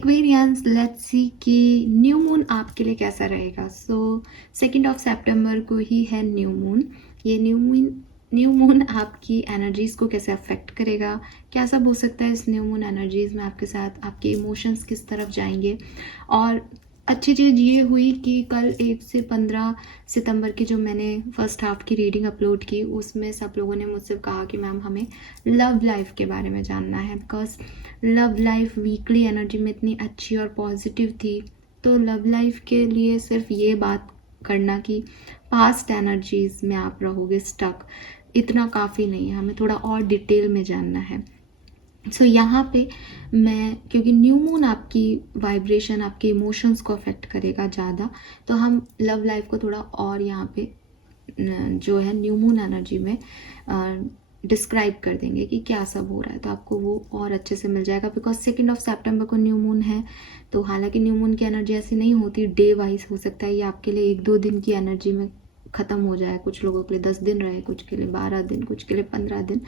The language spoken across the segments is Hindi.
एक्वेरियंस, लेट्स सी कि न्यू मून आपके लिए कैसा रहेगा। सो 2 सितंबर को ही है न्यू मून। ये न्यू मून आपकी एनर्जीज़ को कैसे अफेक्ट करेगा, क्या सब हो सकता है इस न्यू मून एनर्जीज़ में आपके साथ, आपके इमोशंस किस तरफ जाएंगे। और अच्छी चीज़ ये हुई कि कल 1 से 15 सितंबर की जो मैंने फर्स्ट हाफ की रीडिंग अपलोड की, उसमें सब लोगों ने मुझसे कहा कि मैम हमें लव लाइफ के बारे में जानना है, because love life weekly energy में इतनी अच्छी और पॉजिटिव थी। तो लव लाइफ के लिए सिर्फ ये बात करना कि पास्ट एनर्जीज में आप रहोगे स्टक, इतना काफ़ी नहीं है, हमें थोड़ा और डिटेल में जानना है। सो यहाँ पे मैं, क्योंकि न्यू मून आपकी वाइब्रेशन, आपके इमोशंस को अफेक्ट करेगा ज़्यादा, तो हम लव लाइफ को थोड़ा और यहाँ पे जो है न्यू मून एनर्जी में डिस्क्राइब कर देंगे कि क्या सब हो रहा है, तो आपको वो और अच्छे से मिल जाएगा। बिकॉज 2 सितंबर को न्यू मून है, तो हालांकि न्यू मून की एनर्जी ऐसी नहीं होती, डे वाइज हो सकता है ये आपके लिए 1-2 दिन की एनर्जी में ख़त्म हो जाए, कुछ लोगों के लिए 10 दिन रहे, कुछ के लिए 12 दिन, कुछ के लिए 15 दिन,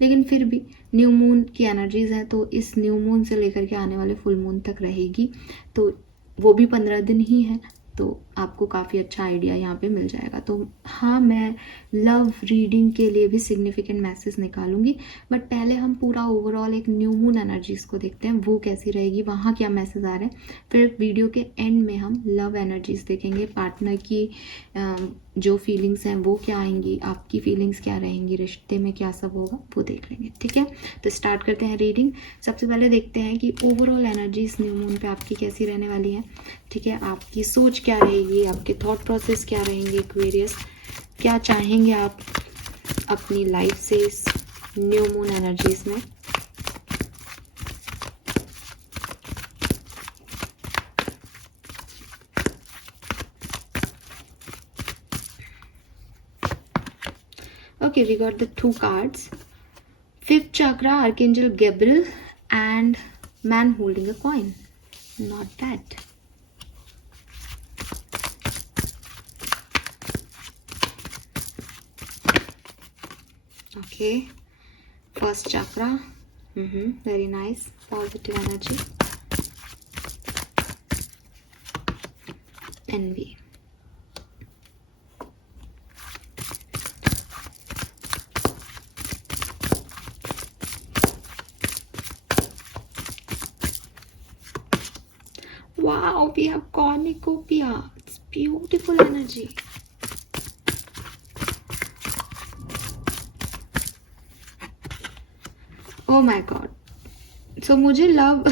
लेकिन फिर भी न्यू मून की एनर्जीज हैं, तो इस न्यू मून से लेकर के आने वाले फुल मून तक रहेगी, तो वो भी 15 दिन ही है, तो आपको काफ़ी अच्छा आइडिया यहाँ पे मिल जाएगा। तो हाँ, मैं लव रीडिंग के लिए भी सिग्निफिकेंट मैसेज निकालूंगी, बट पहले हम पूरा ओवरऑल एक न्यू मून एनर्जीज़ को देखते हैं, वो कैसी रहेगी, वहाँ क्या मैसेज आ रहे हैं। फिर वीडियो के एंड में हम लव एनर्जीज़ देखेंगे, पार्टनर की जो फीलिंग्स हैं वो क्या आएंगी, आपकी फीलिंग्स क्या रहेंगी, रिश्ते में क्या सब होगा वो देख लेंगे। ठीक है, तो स्टार्ट करते हैं रीडिंग। सबसे पहले देखते हैं कि ओवरऑल एनर्जीज न्यू मून पे आपकी कैसी रहने वाली है। ठीक है, आपकी सोच क्या रहेगी, आपके थॉट प्रोसेस क्या रहेंगे, एक्वेरियस क्या चाहेंगे आप अपनी लाइफ से इस न्यू मून एनर्जीज में। Okay, we got the 2 cards. 5th chakra, Archangel Gabriel, and man holding a coin. Not bad. Okay, 1st chakra, very nice, positive energy. Envy. Wow, we have cornucopia. It's beautiful energy. Oh my god. So मुझे लव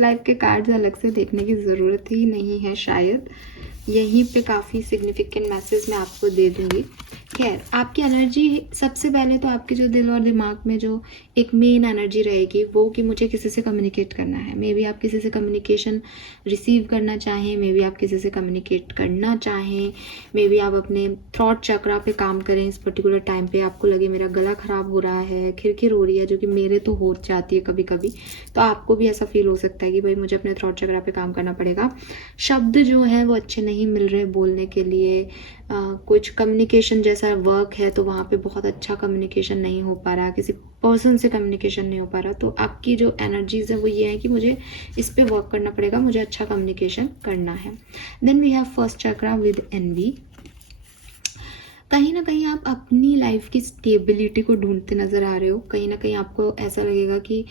लाइफ के कार्ड्स अलग से देखने की ज़रूरत ही नहीं है, शायद यहीं पे काफ़ी सिग्निफिकेंट मैसेज मैं आपको दे दूँगी। खैर, आपकी एनर्जी सबसे पहले तो आपके जो दिल और दिमाग में जो एक मेन एनर्जी रहेगी वो कि मुझे किसी से कम्युनिकेट करना है। मे बी आप किसी से कम्युनिकेशन रिसीव करना चाहें, मे बी आप किसी से कम्युनिकेट करना चाहें, मे बी आप अपने थ्रॉट चक्रा पे काम करें इस पर्टिकुलर टाइम पे, आपको लगे मेरा गला ख़राब हो रहा है, खिरखिर हो रही है, जो कि मेरे तो हो जाती है कभी कभी, तो आपको भी ऐसा फील हो सकता है कि भाई मुझे अपने थ्रॉट चक्रा पे काम करना पड़ेगा। शब्द जो हैं वो अच्छे नहीं मिल रहे बोलने के लिए, कुछ कम्युनिकेशन जैसा वर्क है तो वहाँ पे बहुत अच्छा कम्युनिकेशन नहीं हो पा रहा, किसी पर्सन से कम्युनिकेशन नहीं हो पा रहा, तो आपकी जो एनर्जीज है वो ये है कि मुझे इस पे वर्क करना पड़ेगा, मुझे अच्छा कम्युनिकेशन करना है। Then we have 1st chakra with envy. कहीं ना कहीं आप अपनी लाइफ की स्टेबिलिटी को ढूंढते नज़र आ रहे हो, कहीं ना कहीं आपको ऐसा लगेगा कि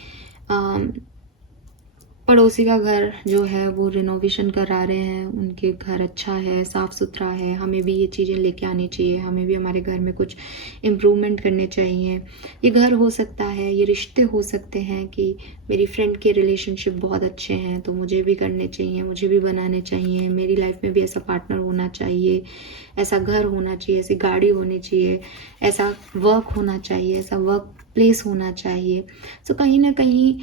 पड़ोसी का घर जो है वो रिनोवेशन करा रहे हैं, उनके घर अच्छा है, साफ़ सुथरा है, हमें भी ये चीज़ें लेके आनी चाहिए, हमें भी हमारे घर में कुछ इम्प्रूवमेंट करने चाहिए। ये घर हो सकता है, ये रिश्ते हो सकते हैं कि मेरी फ्रेंड के रिलेशनशिप बहुत अच्छे हैं तो मुझे भी करने चाहिए, मुझे भी बनाने चाहिए, मेरी लाइफ में भी ऐसा पार्टनर होना चाहिए, ऐसा घर होना चाहिए, ऐसी गाड़ी होनी चाहिए, ऐसा वर्क होना चाहिए, ऐसा वर्क प्लेस होना चाहिए। सो कहीं ना कहीं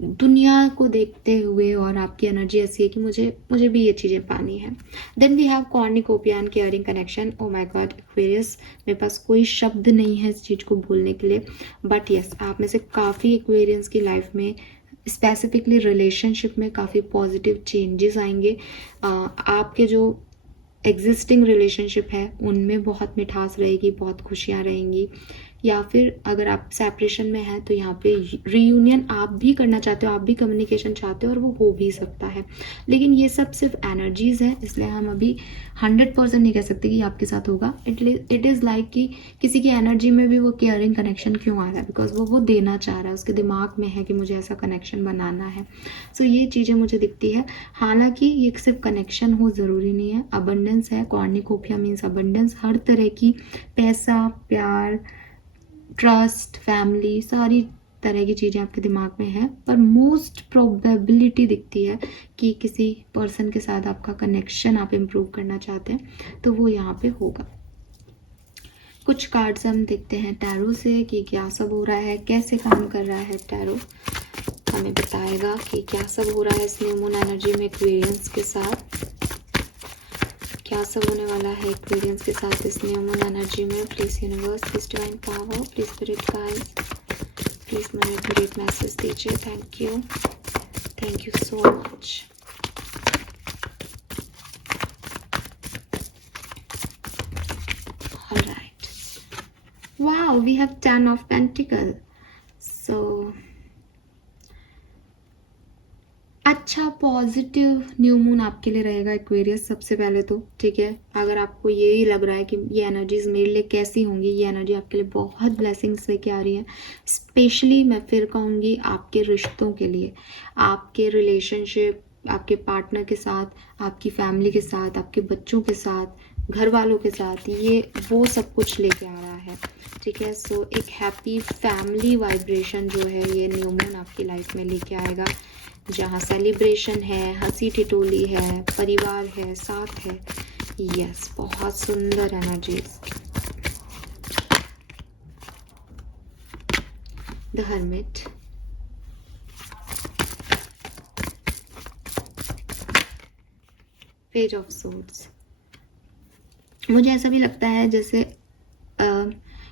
दुनिया को देखते हुए और आपकी एनर्जी ऐसी है कि मुझे भी ये चीज़ें पानी है। Then we have cornucopia and caring connection. Oh my god Aquarius, मेरे पास कोई शब्द नहीं है इस चीज़ को बोलने के लिए, बट यस, आप में से काफ़ी एक्वेरियंस की लाइफ में स्पेसिफिकली रिलेशनशिप में काफ़ी पॉजिटिव चेंजेस आएंगे। आपके जो एग्जिस्टिंग रिलेशनशिप है उनमें बहुत मिठास रहेगी, बहुत खुशियाँ रहेंगी, या फिर अगर आप सेपरेशन में हैं तो यहाँ पे रीयूनियन आप भी करना चाहते हो, आप भी कम्युनिकेशन चाहते हो और वो हो भी सकता है। लेकिन ये सब सिर्फ एनर्जीज है, इसलिए हम अभी 100% नहीं कह सकते कि आपके साथ होगा। इट इज़ लाइक कि किसी की एनर्जी में भी वो केयरिंग कनेक्शन क्यों आ रहा है, बिकॉज वो देना चाह रहा है, उसके दिमाग में है कि मुझे ऐसा कनेक्शन बनाना है। सो ये चीज़ें मुझे दिखती है। हालांकि ये सिर्फ कनेक्शन हो ज़रूरी नहीं है, अबंडेंस है। कॉर्निकोपिया मीन्स अबंडेंस, हर तरह की पैसा, प्यार, ट्रस्ट, फैमिली, सारी तरह की चीज़ें आपके दिमाग में हैं। पर मोस्ट प्रोबेबिलिटी दिखती है कि किसी पर्सन के साथ आपका कनेक्शन आप इम्प्रूव करना चाहते हैं, तो वो यहाँ पे होगा। कुछ कार्ड्स हम देखते हैं टैरो से कि क्या सब हो रहा है, कैसे काम कर रहा है। टैरो हमें बताएगा कि क्या सब हो रहा है इस न्यू मून एनर्जी में एक्वेरियंस के साथ, क्या सब होने वाला है एक्वेरियंस के साथ इस न्यू मून एनर्जी में। Please universe, please divine power, please spirit guides, please manipulate message दीजिए। Thank you so much. Alright, wow, we have 10 of pentacle. So अच्छा पॉजिटिव न्यू मून आपके लिए रहेगा एक्वेरियस, सबसे पहले तो ठीक है। अगर आपको यही लग रहा है कि ये एनर्जीज मेरे लिए कैसी होंगी, ये एनर्जी आपके लिए बहुत ब्लेसिंग्स लेके आ रही है। स्पेशली मैं फिर कहूँगी आपके रिश्तों के लिए, आपके रिलेशनशिप, आपके पार्टनर के साथ, आपकी फैमिली के साथ, आपके बच्चों के साथ, घर वालों के साथ, ये वो सब कुछ लेके आ रहा है, ठीक है। सो एक हैप्पी फैमिली वाइब्रेशन जो है ये न्यू मून आपकी लाइफ में लेके आएगा, जहाँ सेलिब्रेशन है, हंसी ठिठोली है, परिवार है, साथ है। यस, बहुत सुंदर energies. The hermit, page of swords. मुझे ऐसा भी लगता है जैसे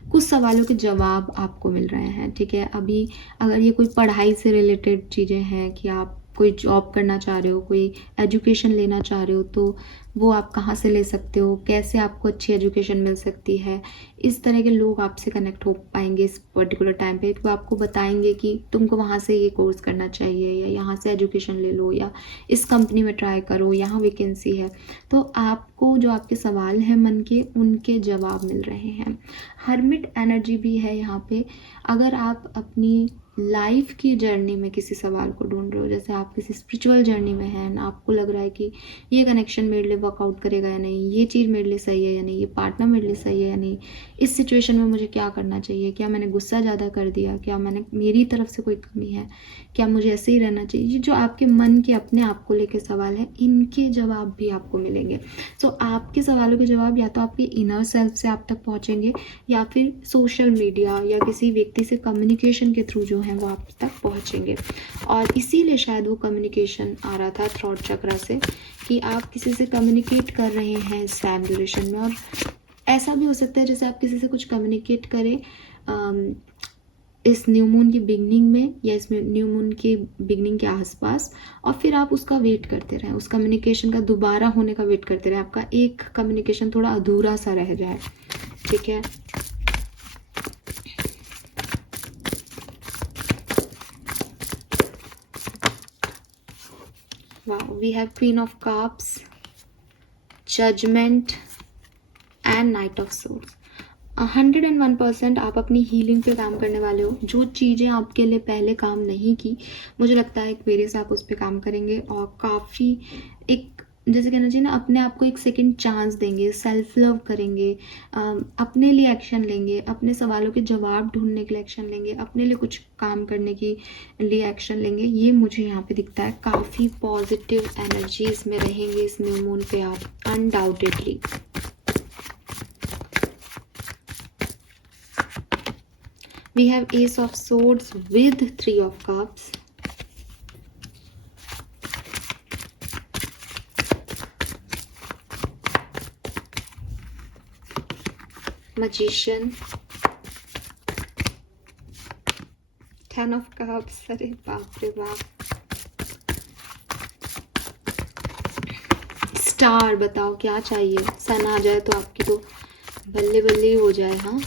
कुछ सवालों के जवाब आपको मिल रहे हैं, ठीक है। अभी अगर ये कोई पढ़ाई से रिलेटेड चीज़ें हैं कि आप कोई जॉब करना चाह रहे हो, कोई एजुकेशन लेना चाह रहे हो, तो वो आप कहाँ से ले सकते हो, कैसे आपको अच्छी एजुकेशन मिल सकती है, इस तरह के लोग आपसे कनेक्ट हो पाएंगे इस पर्टिकुलर टाइम पे। वो आपको बताएंगे कि तुमको वहाँ से ये कोर्स करना चाहिए, या यहाँ से एजुकेशन ले लो, या इस कंपनी में ट्राई करो, यहाँ वैकेंसी है। तो आपको जो आपके सवाल हैं मन के, उनके जवाब मिल रहे हैं। हर्मिट एनर्जी भी है यहाँ पे। अगर आप अपनी लाइफ की जर्नी में किसी सवाल को ढूंढ रहे हो, जैसे आप किसी स्पिरिचुअल जर्नी में हैं ना, आपको लग रहा है कि ये कनेक्शन मेरे लिए वर्कआउट करेगा या नहीं, ये चीज़ मेरे लिए सही है या नहीं, ये पार्टनर मेरे लिए सही है या नहीं, इस सिचुएशन में मुझे क्या करना चाहिए, क्या मैंने गुस्सा ज़्यादा कर दिया, क्या मैंने मेरी तरफ से कोई कमी है, क्या मुझे ऐसे ही रहना चाहिए, ये जो आपके मन के अपने आप को लेकर सवाल है, इनके जवाब भी आपको मिलेंगे। सो आपके सवालों के जवाब या तो आपके इनर सेल्फ से आप तक पहुँचेंगे, या फिर सोशल मीडिया या किसी व्यक्ति से कम्युनिकेशन के थ्रू जो है वो आप तक पहुंचेंगे। और इसीलिए शायद वो कम्युनिकेशन आ रहा था थ्रॉट चक्रा से, कि आप किसी से कम्युनिकेट कर रहे हैं इस टाइम ड्यूरेशन में। और ऐसा भी हो सकता है जैसे आप किसी से कुछ कम्युनिकेट करें इस न्यू मून की बिगनिंग में, या इस न्यू मून के बिगनिंग के आसपास, और फिर आप उसका वेट करते रहें, उस कम्युनिकेशन का दोबारा होने का वेट करते रहें, आपका एक कम्युनिकेशन थोड़ा अधूरा सा रह जाए, ठीक है। Wow, we have Queen of Cups, Judgment and Knight of Swords. 101% आप अपनी हीलिंग पे काम करने वाले हो। जो चीज़ें आपके लिए पहले काम नहीं की, मुझे लगता है एक्वेरियस आप उस पर काम करेंगे, और काफ़ी एक जैसे कहना चाहिए ना, अपने आप को एक सेकंड चांस देंगे, सेल्फ लव करेंगे, अपने लिए एक्शन लेंगे, अपने सवालों के जवाब ढूंढने के लिए एक्शन लेंगे, अपने लिए कुछ काम करने के लिए एक्शन लेंगे। ये मुझे यहाँ पे दिखता है। काफ़ी पॉजिटिव एनर्जीज में रहेंगे इस न्यू मून पे आप, undoubtedly. We have Ace of Swords with 3 of Cups. Magician. 10 of Cups. अरे बाप रे बाप। स्टार, बताओ क्या चाहिए। सन आ जाए तो आपकी तो बल्ले बल्ले ही हो जाए। हाँ,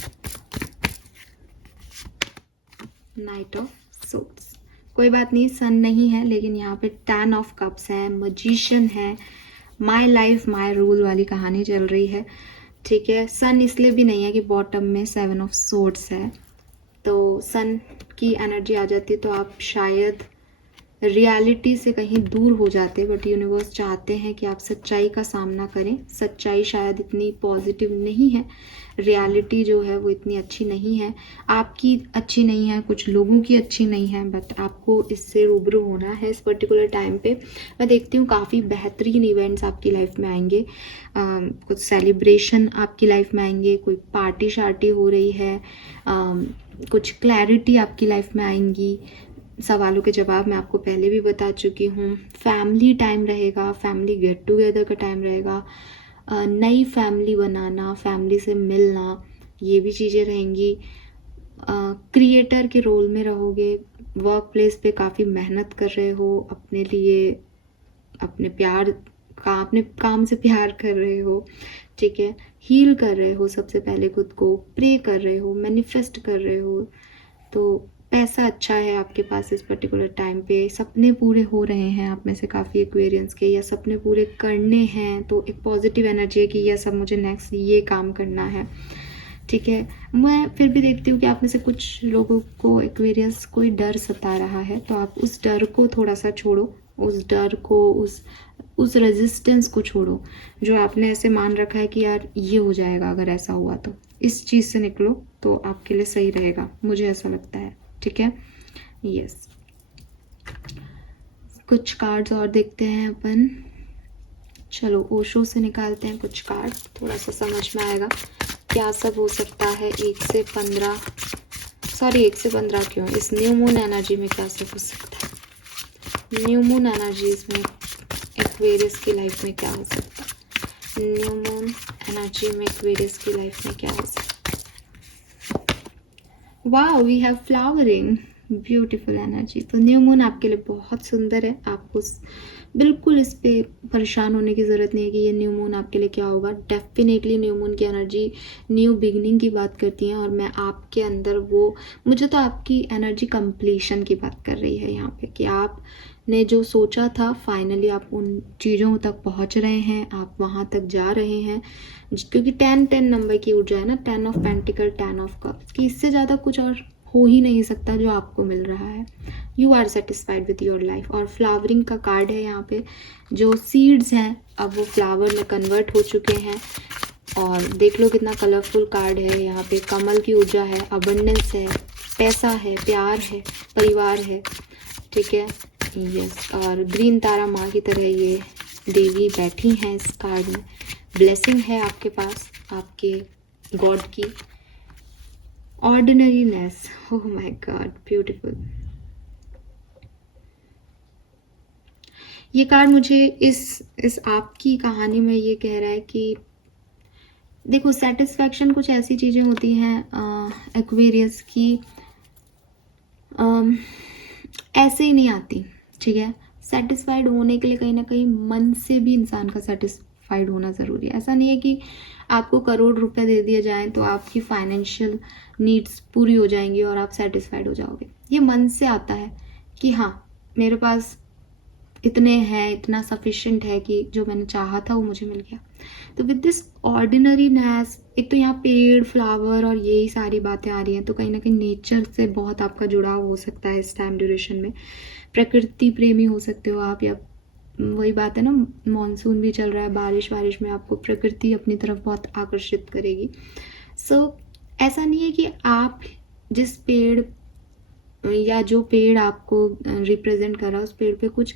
नाइट ऑफ सोर्ड्स। कोई बात नहीं, सन नहीं है, लेकिन यहाँ पे 10 ऑफ कप्स है, मजिशियन है, माई लाइफ माई रूल वाली कहानी चल रही है। ठीक है, सन इसलिए भी नहीं है कि बॉटम में 7 ऑफ सोर्ड्स है, तो सन की एनर्जी आ जाती है तो आप शायद रियलिटी से कहीं दूर हो जाते, बट यूनिवर्स चाहते हैं कि आप सच्चाई का सामना करें। सच्चाई शायद इतनी पॉजिटिव नहीं है, रियलिटी जो है वो इतनी अच्छी नहीं है, आपकी अच्छी नहीं है, कुछ लोगों की अच्छी नहीं है, बट आपको इससे रूबरू होना है इस पर्टिकुलर टाइम पे। मैं देखती हूँ काफ़ी बेहतरीन इवेंट्स आपकी लाइफ में आएंगे, कुछ सेलिब्रेशन आपकी लाइफ में आएंगे, कोई पार्टी शार्टी हो रही है, कुछ क्लैरिटी आपकी लाइफ में आएंगी। सवालों के जवाब मैं आपको पहले भी बता चुकी हूँ। फैमिली टाइम रहेगा, फैमिली गेट टुगेदर का टाइम रहेगा, नई फैमिली बनाना, फैमिली से मिलना, ये भी चीज़ें रहेंगी। क्रिएटर के रोल में रहोगे, वर्क प्लेस पे काफ़ी मेहनत कर रहे हो अपने लिए, अपने काम से प्यार कर रहे हो। ठीक है, हील कर रहे हो, सबसे पहले खुद को प्रे कर रहे हो, मैनिफेस्ट कर रहे हो, तो पैसा अच्छा है आपके पास इस पर्टिकुलर टाइम पे। सपने पूरे हो रहे हैं आप में से काफ़ी एक्वेरियंस के, या सपने पूरे करने हैं, तो एक पॉजिटिव एनर्जी है कि यह सब मुझे नेक्स्ट ये काम करना है। ठीक है, मैं फिर भी देखती हूँ कि आप में से कुछ लोगों को एक्वेरियस कोई डर सता रहा है, तो आप उस डर को थोड़ा सा छोड़ो, उस डर को, उस रेजिस्टेंस को छोड़ो जो आपने ऐसे मान रखा है कि यार ये हो जाएगा अगर ऐसा हुआ तो। इस चीज़ से निकलो तो आपके लिए सही रहेगा, मुझे ऐसा लगता है। ठीक है, यस। कुछ कार्ड्स और देखते हैं अपन। चलो ओशो से निकालते हैं कुछ कार्ड, थोड़ा सा समझ में आएगा क्या सब हो सकता है। 1 से 15 क्यों, इस न्यू मून एनर्जी में क्या सब हो सकता है। न्यू मून एनर्जीज में एक्वेरियस की लाइफ में क्या हो सकता है। न्यू मून एनर्जी में एक्वेरियस की लाइफ में क्या हो सकता है। Wow, we have flowering, beautiful energy. तो न्यू मून आपके लिए बहुत सुंदर है, आपको बिल्कुल इस पे परेशान होने की ज़रूरत नहीं है कि ये न्यू मून आपके लिए क्या होगा। डेफिनेटली न्यू मून की एनर्जी न्यू बिगनिंग की बात करती है, और मैं आपके अंदर वो, मुझे तो आपकी एनर्जी कंप्लीशन की बात कर रही है यहाँ पे, कि आपने जो सोचा था फाइनली आप उन चीज़ों तक पहुँच रहे हैं, आप वहाँ तक जा रहे हैं, क्योंकि 10 नंबर की ऊर्जा है ना, 10 ऑफ पेंटिकल, 10 ऑफ कप्स, कि इससे ज़्यादा कुछ और हो ही नहीं सकता जो आपको मिल रहा है। You are satisfied with your life. और फ्लावरिंग का कार्ड है यहाँ पे, जो सीड्स हैं अब वो फ्लावर में कन्वर्ट हो चुके हैं, और देख लो कितना कलरफुल कार्ड है। यहाँ पे कमल की ऊर्जा है, अबंडेंस है, पैसा है, प्यार है, परिवार है। ठीक है, यस। और ग्रीन तारा माँ की तरह ये देवी बैठी हैं इस कार्ड में। ब्लेसिंग है आपके पास, आपके गॉड की। Ordinariness, oh my God, beautiful. ये कार्ड मुझे इस आपकी कहानी में ये कह रहा है कि देखो, सेटिस्फैक्शन कुछ ऐसी चीज़ें होती हैं एक्वेरियस की, ऐसे ही नहीं आती। ठीक है, सेटिस्फाइड होने के लिए कहीं ना कहीं मन से भी इंसान का सेटिस्फाइड होना ज़रूरी है। ऐसा नहीं है कि आपको करोड़ रुपए दे दिए जाएं तो आपकी फाइनेंशियल नीड्स पूरी हो जाएंगी और आप सेटिस्फाइड हो जाओगे। ये मन से आता है कि हाँ, मेरे पास इतने हैं, इतना सफिशिएंट है कि जो मैंने चाहा था वो मुझे मिल गया। तो विद दिस ऑर्डिनरीनेस, एक तो यहाँ पेड़, फ्लावर और यही सारी बातें आ रही हैं, तो कहीं ना कहीं नेचर से बहुत आपका जुड़ाव हो सकता है इस टाइम ड्यूरेशन में। प्रकृति प्रेमी हो सकते हो आप, या वही बात है ना, मॉनसून भी चल रहा है, बारिश में आपको प्रकृति अपनी तरफ बहुत आकर्षित करेगी। सो ऐसा नहीं है कि आप जिस पेड़ या जो पेड़ आपको रिप्रेजेंट कर रहा है उस पेड़ पे कुछ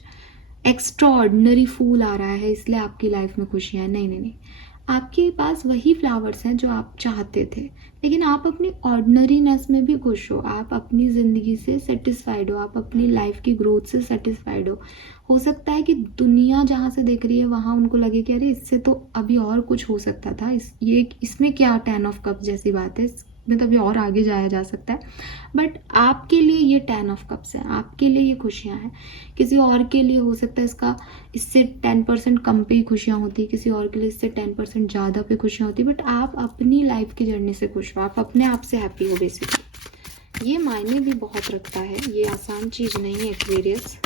एक्स्ट्रा ऑर्डिनरी फूल आ रहा है इसलिए आपकी लाइफ में खुशियाँ हैं। नहीं, आपके पास वही फ्लावर्स हैं जो आप चाहते थे, लेकिन आप अपनी ऑर्डिनरीनेस में भी खुश हो, आप अपनी ज़िंदगी से सेटिस्फाइड हो, आप अपनी लाइफ की ग्रोथ से सेटिस्फाइड हो सकता है कि दुनिया जहाँ से देख रही है वहाँ उनको लगे कि अरे इससे तो अभी और कुछ हो सकता था, इसमें क्या 10 ऑफ कप्स जैसी बात है, इसमें तो अभी और आगे जाया जा सकता है। बट आपके लिए ये 10 ऑफ कप्स है, आपके लिए ये खुशियाँ हैं। किसी और के लिए हो सकता है इससे 10% कम पे ही खुशियाँ होती, किसी और के लिए इससे 10% ज़्यादा पे खुशियाँ होती, बट आप अपनी लाइफ की जर्नी से खुश हो, आप अपने आप से हैप्पी हो बेसिकली। ये मायने भी बहुत रखता है, ये आसान चीज नहीं है Aquarius.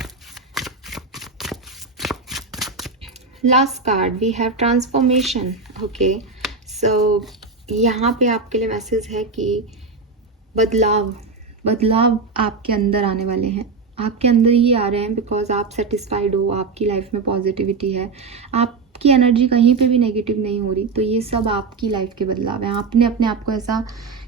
Last card we have transformation. Okay, so यहाँ पे आपके लिए मैसेज है कि बदलाव आपके अंदर आने वाले हैं, आपके अंदर ही आ रहे हैं बिकॉज आप सेटिस्फाइड हो, आपकी लाइफ में पॉजिटिविटी है, आपकी एनर्जी कहीं पे भी नेगेटिव नहीं हो रही। तो ये सब आपकी लाइफ के बदलाव हैं। आपने अपने आप को ऐसा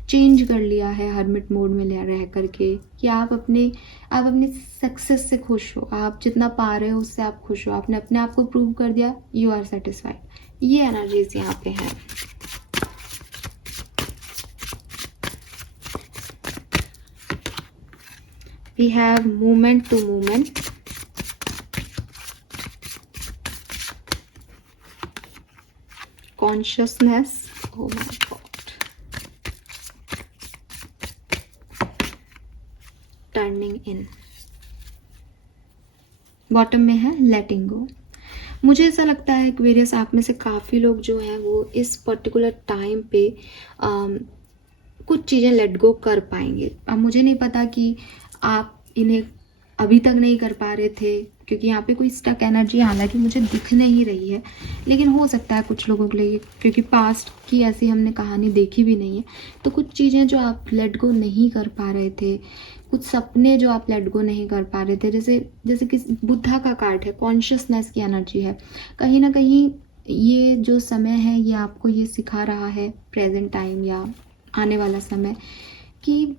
चेंज कर लिया है हरमिट मोड में रह करके कि आप अपने सक्सेस से खुश हो, आप जितना पा रहे हो उससे आप खुश हो, आपने अपने आप को प्रूव कर दिया, यू आर सेटिस्फाइड। ये एनर्जीज यहाँ पे हैं। We have movement to movement, consciousness, oh my god, turning in, bottom में है letting go। मुझे ऐसा लगता है एक्वेरियस आप में से काफ़ी लोग जो हैं वो इस पर्टिकुलर टाइम पे कुछ चीज़ें लेट गो कर पाएंगे। अब मुझे नहीं पता कि आप इन्हें अभी तक नहीं कर पा रहे थे, क्योंकि यहाँ पे कोई स्टक एनर्जी हालांकि मुझे दिख नहीं रही है, लेकिन हो सकता है कुछ लोगों के लिए, क्योंकि पास्ट की ऐसी हमने कहानी देखी भी नहीं है। तो कुछ चीज़ें जो आप लेट गो नहीं कर पा रहे थे, कुछ सपने जो आप लेट गो नहीं कर पा रहे थे, जैसे कि बुद्धा का कार्ड है, कॉन्शियसनेस की एनर्जी है। कहीं ना कहीं ये जो समय है ये आपको ये सिखा रहा है, प्रेजेंट टाइम या आने वाला समय, कि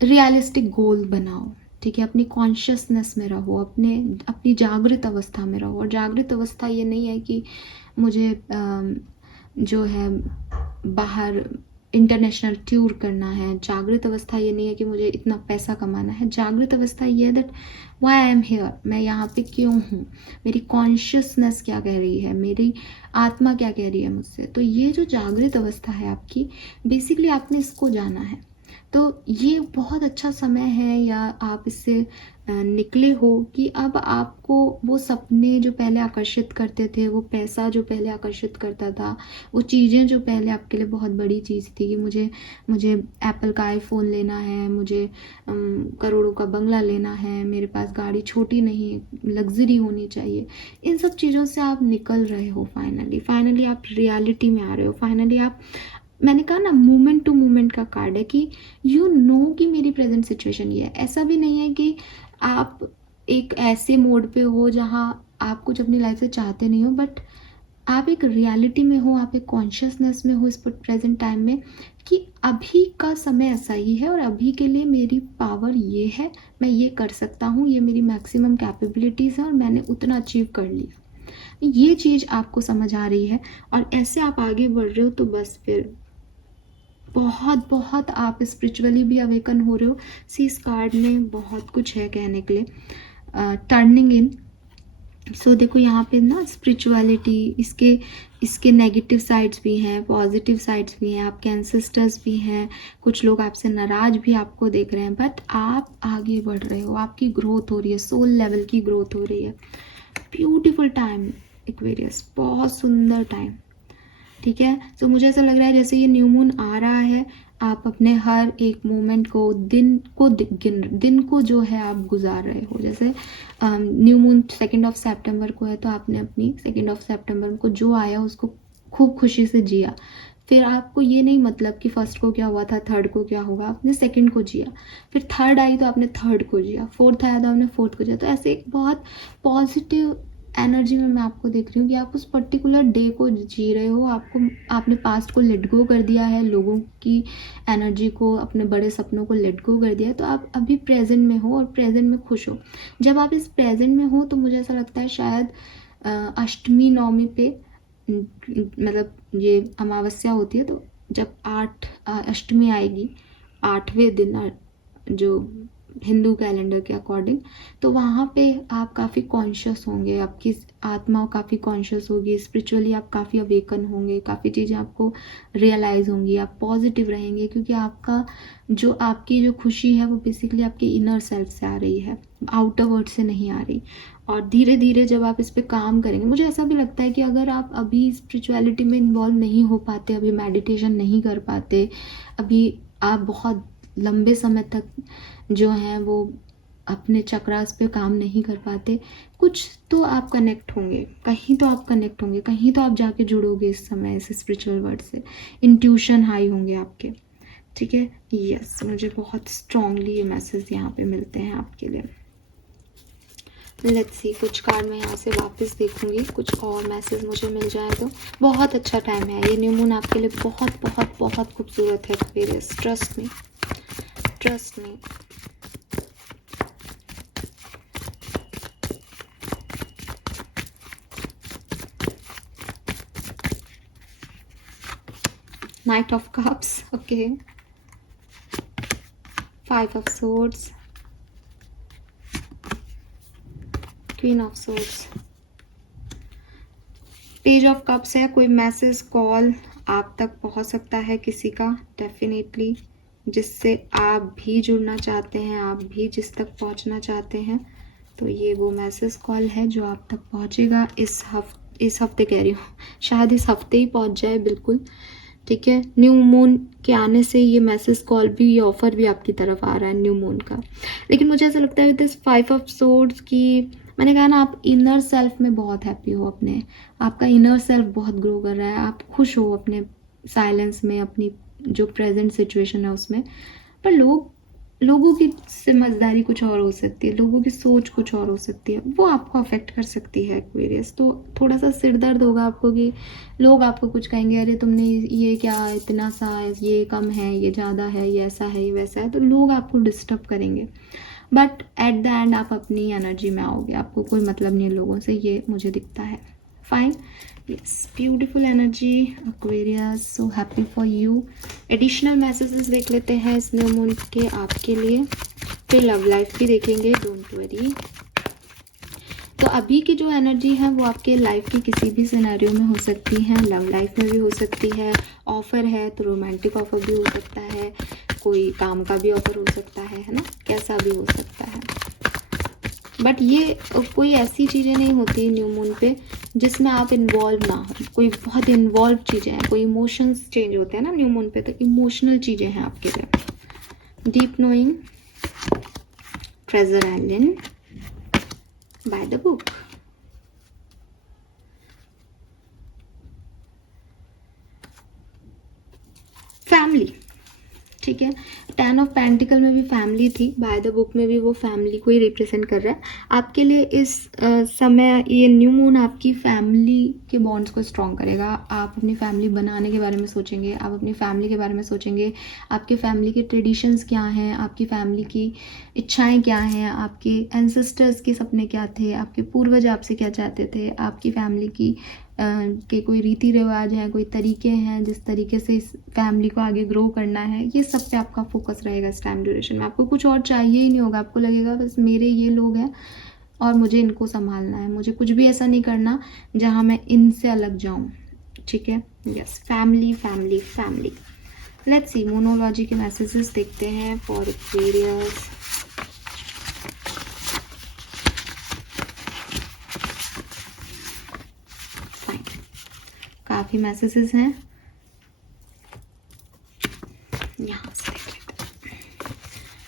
रियलिस्टिक गोल बनाओ, ठीक है, अपनी कॉन्शियसनेस में रहो, अपनी जागृत अवस्था में रहो। और जागृत अवस्था ये नहीं है कि मुझे जो है बाहर इंटरनेशनल टूर करना है। जागृत अवस्था ये नहीं है कि मुझे इतना पैसा कमाना है। जागृत अवस्था ये है that why I am here, मैं यहाँ पे क्यों हूँ, मेरी कॉन्शियसनेस क्या कह रही है, मेरी आत्मा क्या कह रही है मुझसे। तो ये जो जागृत अवस्था है आपकी, बेसिकली आपने इसको जाना है। तो ये बहुत अच्छा समय है, या आप इससे निकले हो कि अब आपको वो सपने जो पहले आकर्षित करते थे, वो पैसा जो पहले आकर्षित करता था, वो चीज़ें जो पहले आपके लिए बहुत बड़ी चीज़ थी कि मुझे एप्पल का आईफोन लेना है, मुझे करोड़ों का बंगला लेना है, मेरे पास गाड़ी छोटी नहीं लग्जरी होनी चाहिए, इन सब चीज़ों से आप निकल रहे हो। फाइनली आप रियलिटी में आ रहे हो। फाइनली आप, मैंने कहा ना, मूवमेंट टू मूवमेंट का कार्ड है कि यू नो कि मेरी प्रेजेंट सिचुएशन ये है। ऐसा भी नहीं है कि आप एक ऐसे मोड पे हो जहाँ आप कुछ अपनी लाइफ से चाहते नहीं हो, बट आप एक रियलिटी में हो, आप एक कॉन्शियसनेस में हो इस प्रेजेंट टाइम में, कि अभी का समय ऐसा ही है और अभी के लिए मेरी पावर ये है, मैं ये कर सकता हूँ, ये मेरी मैक्सिमम कैपेबिलिटीज़ है और मैंने उतना अचीव कर लिया। ये चीज़ आपको समझ आ रही है और ऐसे आप आगे बढ़ रहे हो, तो बस फिर बहुत आप स्पिरिचुअली भी अवेकन हो रहे हो। इस कार्ड में बहुत कुछ है कहने के लिए। टर्निंग इन, सो देखो यहाँ पे ना स्पिरिचुअलिटी, इसके नेगेटिव साइड्स भी हैं, पॉजिटिव साइड्स भी हैं, आपके एंसेस्टर्स भी हैं, कुछ लोग आपसे नाराज भी आपको देख रहे हैं, बट आप आगे बढ़ रहे हो, आपकी ग्रोथ हो रही है, सोल लेवल की ग्रोथ हो रही है। ब्यूटीफुल टाइम एक्वेरियस, बहुत सुंदर टाइम, ठीक है। तो मुझे ऐसा लग रहा है जैसे ये न्यू मून आ रहा है, आप अपने हर एक मोमेंट को, दिन को जो है आप गुजार रहे हो। जैसे न्यू मून 2 सितंबर को है, तो आपने अपनी 2 सितंबर को जो आया उसको खूब खुशी से जिया। फिर आपको ये नहीं मतलब कि फर्स्ट को क्या हुआ था, थर्ड को क्या होगा, आपने सेकंड को जिया। फिर थर्ड आई तो आपने थर्ड को जिया, फोर्थ आया तो आपने फोर्थ को जिया। तो ऐसे एक बहुत पॉजिटिव एनर्जी में मैं आपको देख रही हूँ कि आप उस पर्टिकुलर डे को जी रहे हो। आपने पास्ट को लेट गो कर दिया है, लोगों की एनर्जी को, अपने बड़े सपनों को लेट गो कर दिया है। तो आप अभी प्रेजेंट में हो और प्रेजेंट में खुश हो। जब आप इस प्रेजेंट में हो तो मुझे ऐसा लगता है शायद अष्टमी नवमी पे, मतलब ये अमावस्या होती है, तो जब अष्टमी आएगी, 8वें दिन जो हिंदू कैलेंडर के अकॉर्डिंग, तो वहाँ पे आप काफ़ी कॉन्शियस होंगे, आपकी आत्मा काफ़ी कॉन्शियस होगी, स्पिरिचुअली आप काफ़ी अवेकन होंगे, काफ़ी चीज़ें आपको रियलाइज़ होंगी, आप पॉजिटिव रहेंगे, क्योंकि आपकी जो खुशी है वो बेसिकली आपके इनर सेल्फ से आ रही है, आउटर वर्ड से नहीं आ रही। और धीरे धीरे जब आप इस पर काम करेंगे, मुझे ऐसा भी लगता है कि अगर आप अभी स्पिरिचुअलिटी में इन्वॉल्व नहीं हो पाते, अभी मेडिटेशन नहीं कर पाते, अभी आप बहुत लंबे समय तक जो हैं वो अपने चक्रास पे काम नहीं कर पाते, कुछ तो आप कनेक्ट होंगे, कहीं तो आप कनेक्ट होंगे, कहीं तो आप जाके जुड़ोगे इस समय इस स्पिरिचुअल वर्ल्ड से, इंट्यूशन हाई होंगे आपके, ठीक है। यस, मुझे बहुत स्ट्रांगली ये मैसेज यहाँ पे मिलते हैं आपके लिए। लेट्स सी, कुछ कार्ड मैं यहाँ से वापस देखूंगी, कुछ और मैसेज मुझे मिल जाए तो। बहुत अच्छा टाइम है, ये न्यू मून आपके लिए बहुत बहुत बहुत खूबसूरत है Aquarius, trust me, trust me. Knight of Cups, okay. 5 of Swords, Queen of Swords, Page of Cups है। कोई मैसेज कॉल आप तक पहुंच सकता है किसी का, डेफिनेटली, जिससे आप भी जुड़ना चाहते हैं, आप भी जिस तक पहुंचना चाहते हैं। तो ये वो मैसेज कॉल है जो आप तक पहुंचेगा इस हफ्ते कह रही हूँ, शायद इस हफ्ते ही पहुंच जाए, बिल्कुल, ठीक है। न्यू मून के आने से ये मैसेज कॉल भी, ये ऑफर भी आपकी तरफ आ रहा है न्यू मून का। लेकिन मुझे ऐसा लगता है विद दिस 5 ऑफ सोर्ड्स की, मैंने कहा ना, आप इनर सेल्फ में बहुत हैप्पी हो, अपने आपका इनर सेल्फ बहुत ग्रो कर रहा है, आप खुश हो अपने साइलेंस में, अपनी जो प्रेजेंट सिचुएशन है उसमें। पर लोगों की समझदारी कुछ और हो सकती है, लोगों की सोच कुछ और हो सकती है, वो आपको अफेक्ट कर सकती है एक्वेरियस। तो थोड़ा सा सिर दर्द होगा आपको कि लोग आपको कुछ कहेंगे, अरे तुमने ये क्या इतना सा, ये कम है, ये ज़्यादा है, ये ऐसा है, ये वैसा है, तो लोग आपको डिस्टर्ब करेंगे। बट एट द एंड आप अपनी एनर्जी में आओगे, आपको कोई मतलब नहीं है लोगों से, ये मुझे दिखता है। Fine, yes, beautiful energy Aquarius, so happy for you। Additional messages देख लेते हैं इस न्यू मून के आपके लिए, फिर लव लाइफ भी देखेंगे, डोंट वरी। तो अभी की जो एनर्जी है वो आपके लाइफ की किसी भी सिनेरियो में हो सकती है, लव लाइफ में भी हो सकती है, ऑफर है तो रोमांटिक ऑफर भी हो सकता है, कोई काम का भी ऑफर हो सकता है ना, कैसा भी हो सकता है। बट ये कोई ऐसी चीज़ें नहीं होती न्यू मून पे जिसमें आप इन्वॉल्व ना हो, कोई बहुत इन्वॉल्व चीज़ें हैं, कोई इमोशंस चेंज होते हैं ना न्यू मून पे, तो इमोशनल चीज़ें हैं आपके लिए। Deep knowing, treasure island, by the book, family, ठीक है। 10 ऑफ पेंटिकल में भी फैमिली थी, बाय द बुक में भी वो फैमिली को ही रिप्रेजेंट कर रहा है आपके लिए। इस समय ये न्यू मून आपकी फैमिली के बॉन्ड्स को स्ट्रॉन्ग करेगा। आप अपनी फैमिली बनाने के बारे में सोचेंगे, आप अपनी फैमिली के बारे में सोचेंगे, आपके फैमिली के ट्रेडिशंस क्या हैं, आपकी फैमिली की इच्छाएं क्या हैं, आपके एंसेस्टर्स के सपने क्या थे, आपके पूर्वज आपसे क्या चाहते थे, आपकी फैमिली की के कोई रीति रिवाज हैं, कोई तरीके हैं जिस तरीके से इस फैमिली को आगे ग्रो करना है, ये सब पे आपका फोकस रहेगा इस टाइम ड्यूरेशन में। आपको कुछ और चाहिए ही नहीं होगा, आपको लगेगा बस मेरे ये लोग हैं और मुझे इनको संभालना है, मुझे कुछ भी ऐसा नहीं करना जहाँ मैं इनसे अलग जाऊँ, ठीक है। Yes, family family family. Let's see, मोनोलॉजी के मैसेजेस देखते हैं फॉर एक्वेरियस। काफ़ी मैसेजेस हैं, यहाँ से देख लेते हैं।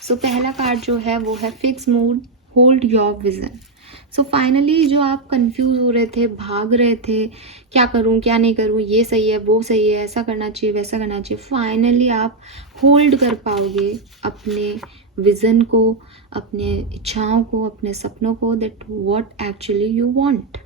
सो पहला कार्ड जो है वो है fix mood, hold your vision. So finally जो आप कंफ्यूज हो रहे थे, भाग रहे थे, क्या करूं क्या नहीं करूं, ये सही है वो सही है, ऐसा करना चाहिए वैसा करना चाहिए, फाइनली आप होल्ड कर पाओगे अपने विजन को, अपने इच्छाओं को, अपने सपनों को, that what actually you want.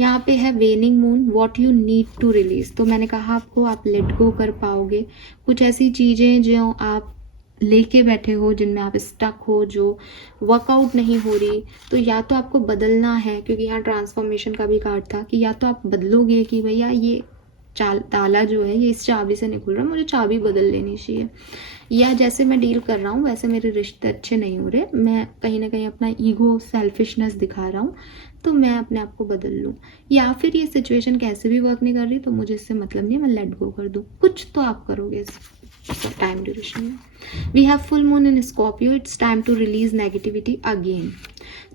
यहाँ पे है waning moon, what you need to release. तो मैंने कहा आपको, आप लेट गो कर पाओगे कुछ ऐसी चीज़ें जो आप लेके बैठे हो, जिनमें आप स्टक हो, जो वर्कआउट नहीं हो रही, तो या तो आपको बदलना है, क्योंकि यहाँ ट्रांसफॉर्मेशन का भी कार्ड था कि या तो आप बदलोगे कि भैया ये ताला जो है ये इस चाबी से नहीं खुल रहा, मुझे चाबी बदल लेनी चाहिए, या जैसे मैं डील कर रहा हूँ वैसे मेरे रिश्ते अच्छे नहीं हो रहे, मैं कहीं ना कहीं अपना ईगो सेल्फिशनेस दिखा रहा हूँ, तो मैं अपने आप को बदल लूँ, या फिर ये सिचुएशन कैसे भी वर्क नहीं कर रही तो मुझे इससे मतलब नहीं है, मैं लेट गो कर दूँ। कुछ तो आप करोगे इस टाइम ड्यूरेशन में। We have full moon in Scorpio, it's time to release negativity again.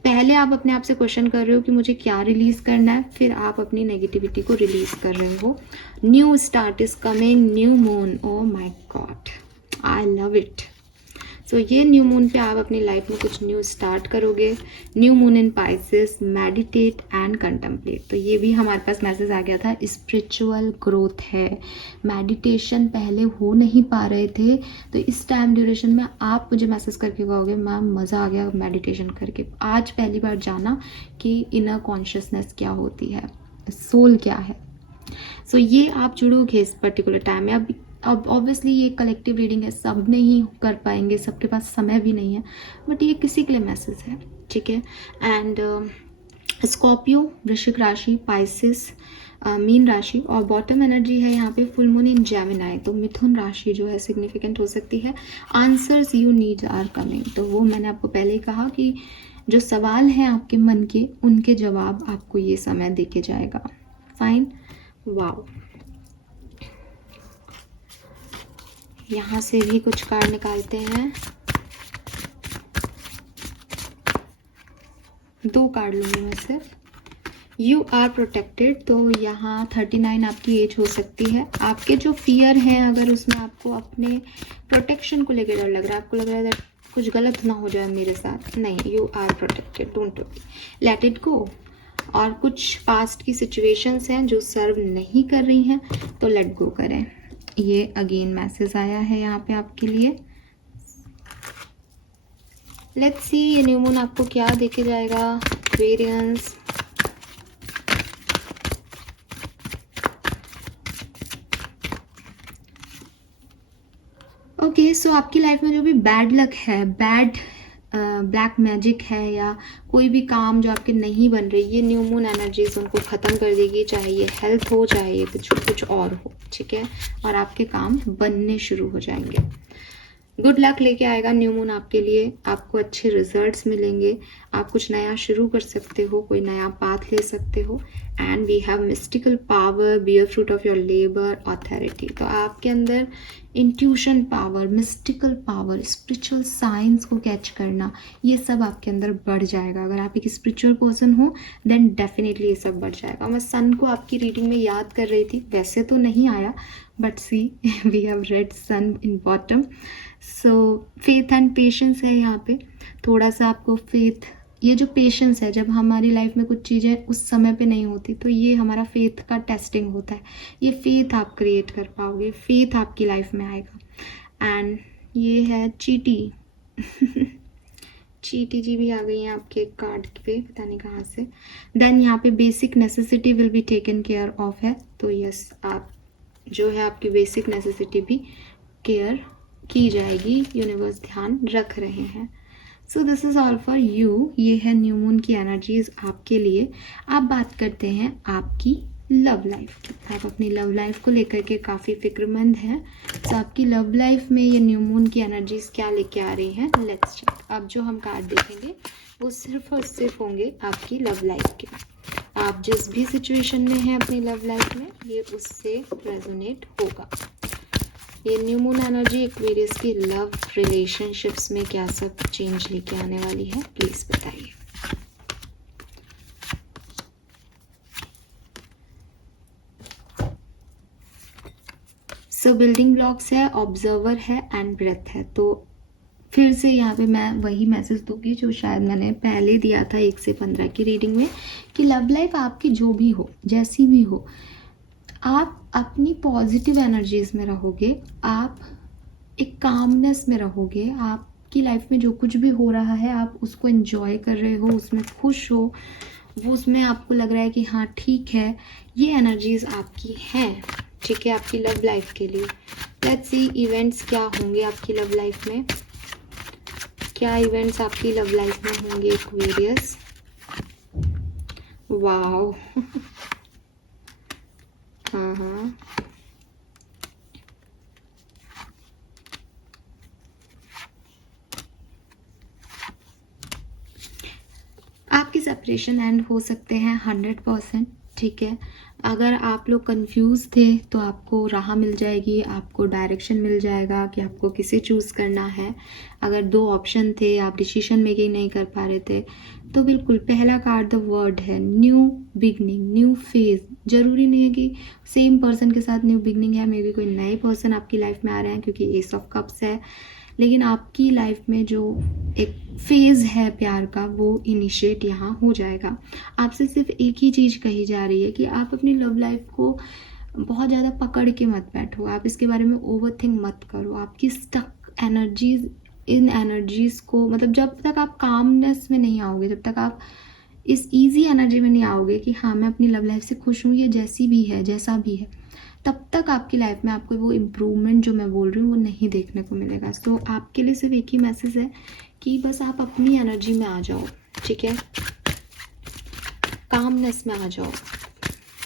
पहले आप अपने आप से क्वेश्चन कर रहे हो कि मुझे क्या रिलीज करना है, फिर आप अपनी नेगेटिविटी को रिलीज कर रहे हो। New start is coming, new moon, oh my god, I love it. So ये न्यू मून पे आप अपनी लाइफ में कुछ न्यू स्टार्ट करोगे। New moon in Pisces, meditate and contemplate. तो ये भी हमारे पास मैसेज आ गया था, स्पिरिचुअल ग्रोथ है। मेडिटेशन पहले हो नहीं पा रहे थे, तो इस टाइम ड्यूरेशन में आप मुझे मैसेज करके कहोगे मैम मज़ा आ गया मेडिटेशन करके। आज पहली बार जाना कि इनर कॉन्शियसनेस क्या होती है, सोल क्या है। सो ये आप जुड़ोगे इस पर्टिकुलर टाइम में। अब ऑब्वियसली ये कलेक्टिव रीडिंग है, सब नहीं कर पाएंगे, सबके पास समय भी नहीं है, बट ये किसी के लिए मैसेज है, ठीक है। एंड स्कॉर्पियो, वृश्चिक राशि, पाइसिस, मीन राशि, और बॉटम एनर्जी है यहाँ पे फुल मून इन जेमिनाई। तो मिथुन राशि जो है सिग्निफिकेंट हो सकती है। Answers you need are coming. तो वो मैंने आपको पहले ही कहा कि जो सवाल हैं आपके मन के, उनके जवाब आपको ये समय दे के जाएगा। Fine, wow. यहाँ से भी कुछ कार्ड निकालते हैं, 2 कार्ड लूँगी मैं सिर्फ। You are protected. तो यहाँ 39 आपकी एज हो सकती है। आपके जो फियर हैं, अगर उसमें आपको अपने प्रोटेक्शन को लेकर डर लग रहा है, आपको लग रहा है कुछ गलत ना हो जाए मेरे साथ, नहीं, you are protected, don't worry, let it go. और कुछ पास्ट की सिचुएशंस हैं जो सर्व नहीं कर रही हैं, तो लेट गो करें। ये अगेन मैसेज आया है यहाँ पे आपके लिए। लेट्स सी ये न्यू मून आपको क्या देके जाएगा। Aquarians, okay. सो आपकी लाइफ में जो भी बैड लक है, बैड ब्लैक मैजिक है, या कोई भी काम जो आपके नहीं बन रही, ये न्यू मून एनर्जीज उनको ख़त्म कर देगी, चाहे ये हेल्थ हो, चाहे ये कुछ और हो, ठीक है। और आपके काम बनने शुरू हो जाएंगे। गुड लक लेके आएगा न्यू मून आपके लिए। आपको अच्छे रिजल्ट्स मिलेंगे, आप कुछ नया शुरू कर सकते हो, कोई नया पाथ ले सकते हो। And we have mystical power, bear fruit of your labour, authority. तो आपके अंदर intuition power, mystical power, spiritual science को कैच करना, ये सब आपके अंदर बढ़ जाएगा। अगर आप एक स्पिरिचुअल पर्सन हो देन डेफिनेटली ये सब बढ़ जाएगा। मैं सन को आपकी रीडिंग में याद कर रही थी, वैसे तो नहीं आया, but see we have red sun in bottom. So faith and patience है यहाँ पे। थोड़ा सा आपको फेथ, ये जो पेशेंस है, जब हमारी लाइफ में कुछ चीज़ें उस समय पे नहीं होती, तो ये हमारा फेथ का टेस्टिंग होता है। ये फेथ आप क्रिएट कर पाओगे, फेथ आपकी लाइफ में आएगा। एंड ये है चीटी चीटी जी भी आ गई हैं आपके कार्ड पे, पता नहीं कहाँ से। देन यहाँ पे basic necessity will be taken care of है। तो यस, आप जो है आपकी बेसिक नेसेसिटी भी केयर की जाएगी, यूनिवर्स ध्यान रख रहे हैं। सो this is all for you. ये है न्यू मून की एनर्जीज आपके लिए। आप बात करते हैं आपकी लव लाइफ की। आप अपनी लव लाइफ को लेकर के काफ़ी फिक्रमंद हैं। तो आपकी लव लाइफ में ये न्यू मून की एनर्जीज क्या लेके आ रही हैं, लेट्स चेक। अब जो हम कार्ड देखेंगे वो सिर्फ और सिर्फ होंगे आपकी लव लाइफ के। आप जिस भी सिचुएशन में हैं अपनी लव लाइफ में, ये उससे रेजोनेट होगा। ये न्यू मून एनर्जी एक्वेरियस की लव रिलेशनशिप्स में क्या सब चेंज लेके आने वाली है, प्लीज बताइए। सो बिल्डिंग ब्लॉक्स है, ऑब्जर्वर है एंड ब्रेथ है। तो फिर से यहाँ पे मैं वही मैसेज दूंगी जो शायद मैंने पहले दिया था 1 से 15 की रीडिंग में, कि लव लाइफ आपकी जो भी हो, जैसी भी हो, आप अपनी पॉजिटिव एनर्जीज में रहोगे, आप एक कामनेस में रहोगे, आपकी लाइफ में जो कुछ भी हो रहा है आप उसको एंजॉय कर रहे हो, उसमें खुश हो, वो उसमें आपको लग रहा है कि हाँ ठीक है, ये एनर्जीज आपकी हैं, ठीक है, आपकी लव लाइफ के लिए। लेट्स सी इवेंट्स क्या होंगे आपकी लव लाइफ में, क्या इवेंट्स आपकी लव लाइफ में होंगे एक्वेरियस। वाओ हाँ, आपके सेपरेशन एंड हो सकते हैं 100%, ठीक है। अगर आप लोग कंफ्यूज थे तो आपको राह मिल जाएगी, आपको डायरेक्शन मिल जाएगा कि आपको किसे चूज़ करना है। अगर 2 ऑप्शन थे, आप डिसीजन मेकिंग नहीं कर पा रहे थे, तो बिल्कुल पहला कार्ड द वर्ड है न्यू बिगनिंग, न्यू फेज। जरूरी नहीं है कि सेम पर्सन के साथ न्यू बिगनिंग है, मे बी कोई नए पर्सन आपकी लाइफ में आ रहे हैं, क्योंकि एस ऑफ कप्स है। लेकिन आपकी लाइफ में जो एक फेज़ है प्यार का वो इनिशिएट यहाँ हो जाएगा। आपसे सिर्फ एक ही चीज़ कही जा रही है कि आप अपनी लव लाइफ को बहुत ज़्यादा पकड़ के मत बैठो, आप इसके बारे में ओवरथिंक मत करो। आपकी स्टक एनर्जीज, इन एनर्जीज़ को, मतलब जब तक आप कामनेस में नहीं आओगे, जब तक आप इस ईजी एनर्जी में नहीं आओगे कि हाँ मैं अपनी लव लाइफ से खुश हूँ, ये जैसी भी है, जैसा भी है, तब तक आपकी लाइफ में आपको वो इम्प्रूवमेंट जो मैं बोल रही हूँ वो नहीं देखने को मिलेगा। सो आपके लिए सिर्फ एक ही मैसेज है कि बस आप अपनी एनर्जी में आ जाओ, ठीक है, कामनेस में आ जाओ,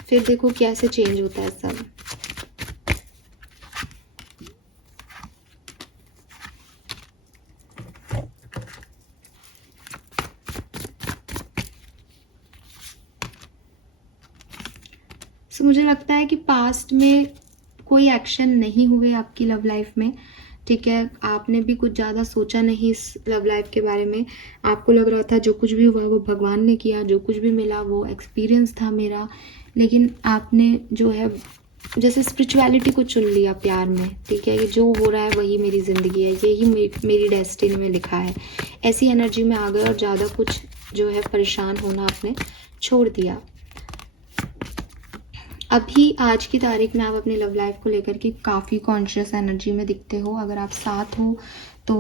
फिर देखो कैसे चेंज होता है सब। सो मुझे लगता है कि पास्ट में कोई एक्शन नहीं हुए आपकी लव लाइफ में, ठीक है, आपने भी कुछ ज़्यादा सोचा नहीं इस लव लाइफ के बारे में। आपको लग रहा था जो कुछ भी हुआ वो भगवान ने किया, जो कुछ भी मिला वो एक्सपीरियंस था मेरा। लेकिन आपने जो है जैसे स्पिरिचुअलिटी को चुन लिया प्यार में, ठीक है, ये जो हो रहा है वही मेरी ज़िंदगी है, यही मेरी डेस्टिनी में लिखा है, ऐसी एनर्जी में आ गए और ज़्यादा कुछ जो है परेशान होना आपने छोड़ दिया। अभी आज की तारीख में आप अपनी लव लाइफ को लेकर के काफ़ी कॉन्शियस एनर्जी में दिखते हो। अगर आप साथ हो तो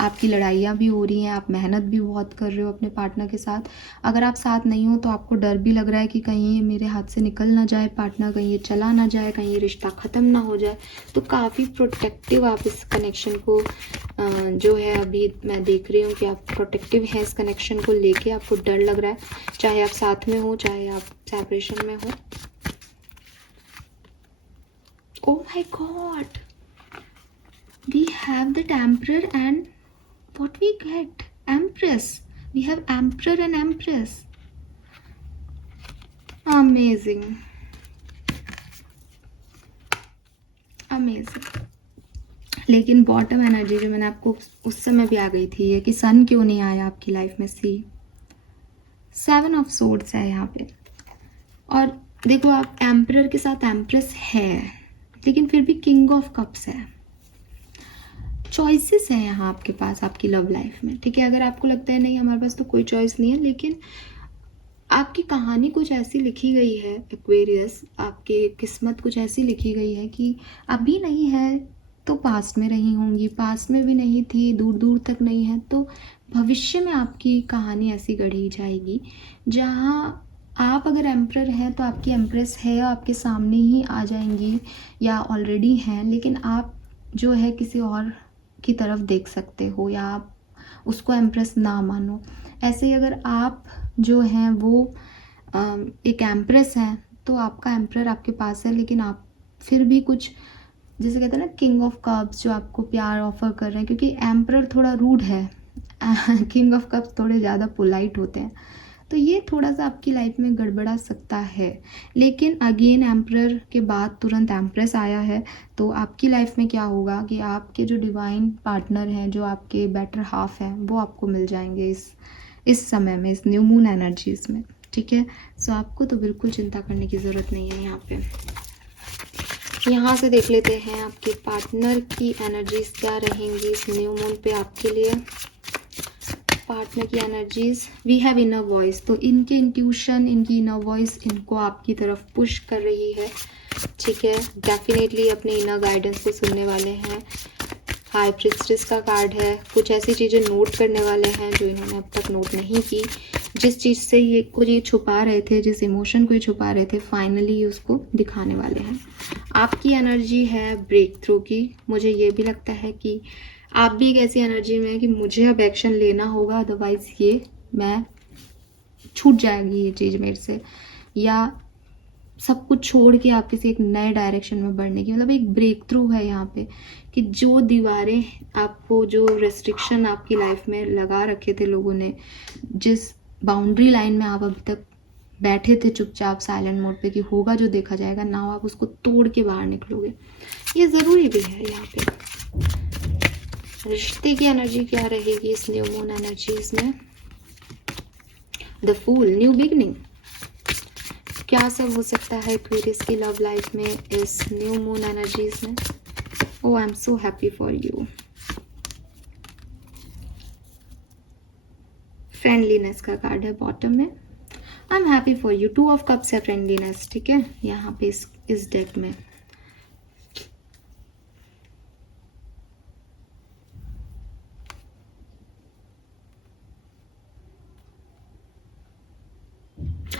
आपकी लड़ाइयाँ भी हो रही हैं, आप मेहनत भी बहुत कर रहे हो अपने पार्टनर के साथ। अगर आप साथ नहीं हो तो आपको डर भी लग रहा है कि कहीं ये मेरे हाथ से निकल ना जाए पार्टनर, कहीं ये चला ना जाए, कहीं ये रिश्ता ख़त्म ना हो जाए। तो काफ़ी प्रोटेक्टिव आप इस कनेक्शन को जो है, अभी मैं देख रही हूँ कि आप प्रोटेक्टिव हैं इस कनेक्शन को लेके, आपको डर लग रहा है, चाहे आप साथ में हो चाहे आप सेपरेशन में हो। Oh my god, we have the emperor and what we get? Empress. We have emperor and empress. Amazing. Amazing. लेकिन बॉटम एनर्जी जो मैंने आपको उस समय भी आ गई थी, ये कि सन क्यों नहीं आया आपकी लाइफ में। सी 7 ऑफ सोर्ड्स है यहाँ पे, और देखो आप एम्परर के साथ एम्प्रेस है लेकिन फिर भी किंग ऑफ कप्स है। चॉइसेस हैं यहाँ आपके पास आपकी लव लाइफ में, ठीक है। अगर आपको लगता है नहीं हमारे पास तो कोई चॉइस नहीं है, लेकिन आपकी कहानी कुछ ऐसी लिखी गई है एक्वेरियस, आपकी किस्मत कुछ ऐसी लिखी गई है कि अभी नहीं है तो पास्ट में रही होंगी, पास्ट में भी नहीं थी, दूर दूर तक नहीं है, तो भविष्य में आपकी कहानी ऐसी गढ़ी जाएगी जहाँ आप अगर एम्परर हैं तो आपकी एम्प्रेस है आपके सामने ही आ जाएंगी या ऑलरेडी हैं, लेकिन आप जो है किसी और की तरफ देख सकते हो या आप उसको एम्प्रेस ना मानो। ऐसे ही अगर आप जो हैं वो एक एम्प्रेस हैं तो आपका एम्परर आपके पास है, लेकिन आप फिर भी कुछ जैसे कहते हैं ना किंग ऑफ कप्स जो आपको प्यार ऑफर कर रहे हैं, क्योंकि एम्परर थोड़ा रूड है किंग ऑफ कप्स थोड़े ज़्यादा पोलाइट होते हैं, तो ये थोड़ा सा आपकी लाइफ में गड़बड़ा सकता है। लेकिन अगेन एम्परर के बाद तुरंत एम्प्रेस आया है, तो आपकी लाइफ में क्या होगा कि आपके जो डिवाइन पार्टनर हैं, जो आपके बेटर हाफ हैं, वो आपको मिल जाएंगे इस समय में, इस न्यू मून एनर्जीज में, ठीक है। सो आपको तो बिल्कुल चिंता करने की ज़रूरत नहीं है। यहाँ से देख लेते हैं आपके पार्टनर की एनर्जीज क्या रहेंगी इस न्यू मून पे आपके लिए। पार्टनर की energies, we have inner voice, तो इनके इंट्यूशन, इनकी इनर वॉइस इनको आपकी तरफ पुश कर रही है, ठीक है। डेफिनेटली अपने इनर गाइडेंस को सुनने वाले हैं। हाई प्रिस्टेस का कार्ड है, कुछ ऐसी चीज़ें नोट करने वाले हैं जो इन्होंने अब तक नोट नहीं की, जिस चीज़ से ये छुपा रहे थे, जिस इमोशन को ये छुपा रहे थे, फाइनली उसको दिखाने वाले हैं। आपकी एनर्जी है ब्रेक थ्रू की। मुझे ये भी लगता है कि आप भी एक ऐसी एनर्जी में है कि मुझे अब एक्शन लेना होगा, अदरवाइज ये मैं छूट जाएगी ये चीज़ मेरे से, या सब कुछ छोड़ के आप किसी एक नए डायरेक्शन में बढ़ने की, मतलब एक ब्रेक थ्रू है यहाँ पे कि जो दीवारें आपको, जो रेस्ट्रिक्शन आपकी लाइफ में लगा रखे थे लोगों ने, जिस बाउंड्री लाइन में आप अभी तक बैठे थे चुपचाप साइलेंट मोड पे कि होगा जो देखा जाएगा, ना आप उसको तोड़ के बाहर निकलोगे। ये ज़रूरी भी है यहाँ पे। रिश्ते की एनर्जी क्या रहेगी इस न्यू मून एनर्जीज में। द फूल, न्यू बिगनिंग, क्या सब हो सकता है एक्वेरियस की लव लाइफ में इस न्यू मून एनर्जीज में। Oh I am so happy for you. Friendliness का कार्ड है बॉटम में। I am happy for you, 2 of cups है फ्रेंडलीनेस, ठीक है, यहाँ पे इस डेक में।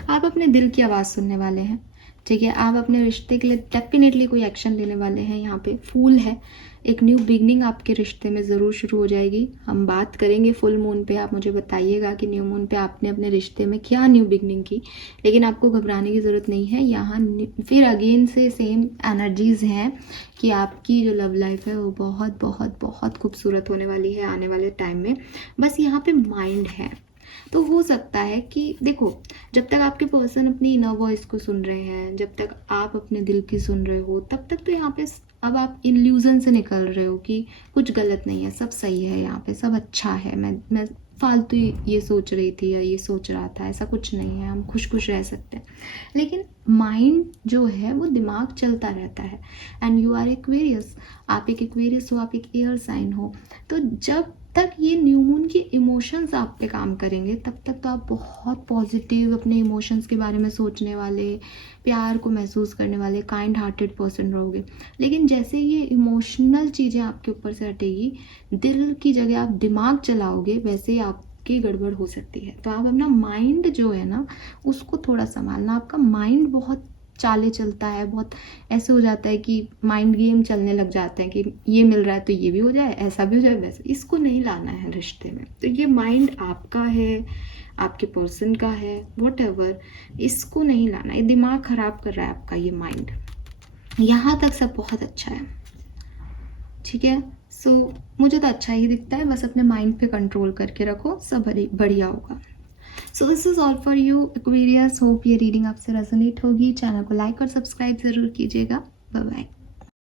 आप अपने दिल की आवाज़ सुनने वाले हैं, ठीक है। आप अपने रिश्ते के लिए डेफिनेटली कोई एक्शन लेने वाले हैं। यहाँ पे फूल है, एक न्यू बिगनिंग आपके रिश्ते में ज़रूर शुरू हो जाएगी। हम बात करेंगे फुल मून पे, आप मुझे बताइएगा कि न्यू मून पे आपने अपने रिश्ते में क्या न्यू बिगनिंग की। लेकिन आपको घबराने की ज़रूरत नहीं है। यहाँ फिर अगेन से सेम एनर्जीज़ हैं कि आपकी जो लव लाइफ है वो बहुत बहुत बहुत खूबसूरत होने वाली है आने वाले टाइम में। बस यहाँ पे माइंड है, तो हो सकता है कि देखो, जब तक आपके पर्सन अपनी इनर वॉइस को सुन रहे हैं, जब तक आप अपने दिल की सुन रहे हो, तब तक तो यहाँ पे अब आप इल्यूजन से निकल रहे हो कि कुछ गलत नहीं है, सब सही है, यहाँ पे सब अच्छा है, मैं फालतू ये सोच रही थी या ये सोच रहा था, ऐसा कुछ नहीं है, हम खुश खुश रह सकते हैं। लेकिन माइंड जो है वो दिमाग चलता रहता है। एंड यू आर एक्वेरियस, आप एक एक्वेरियस हो, आप एक एयर साइन हो। तो जब तक ये न्यू मून के इमोशंस आप पे काम करेंगे, तब तक तो आप बहुत पॉजिटिव अपने इमोशंस के बारे में सोचने वाले, प्यार को महसूस करने वाले, काइंड हार्टेड पर्सन रहोगे। लेकिन जैसे ये इमोशनल चीज़ें आपके ऊपर से हटेगी, दिल की जगह आप दिमाग चलाओगे, वैसे ही आपकी गड़बड़ हो सकती है। तो आप अपना माइंड जो है ना, उसको थोड़ा संभालना। आपका माइंड बहुत चाले चलता है, बहुत ऐसे हो जाता है कि माइंड गेम चलने लग जाते हैं कि ये मिल रहा है तो ये भी हो जाए, ऐसा भी हो जाए, वैसे। इसको नहीं लाना है रिश्ते में। तो ये माइंड आपका है, आपके पर्सन का है, व्हाटएवर, इसको नहीं लाना। ये दिमाग खराब कर रहा है आपका ये माइंड। यहाँ तक सब बहुत अच्छा है, ठीक है। सो मुझे तो अच्छा ही दिखता है। बस अपने माइंड पे कंट्रोल करके रखो, सब बढ़िया होगा। So this is all for you Aquarius. Hope ये रीडिंग आपसे रेजोनेट होगी। चैनल को लाइक और सब्सक्राइब ज़रूर कीजिएगा। Bye bye.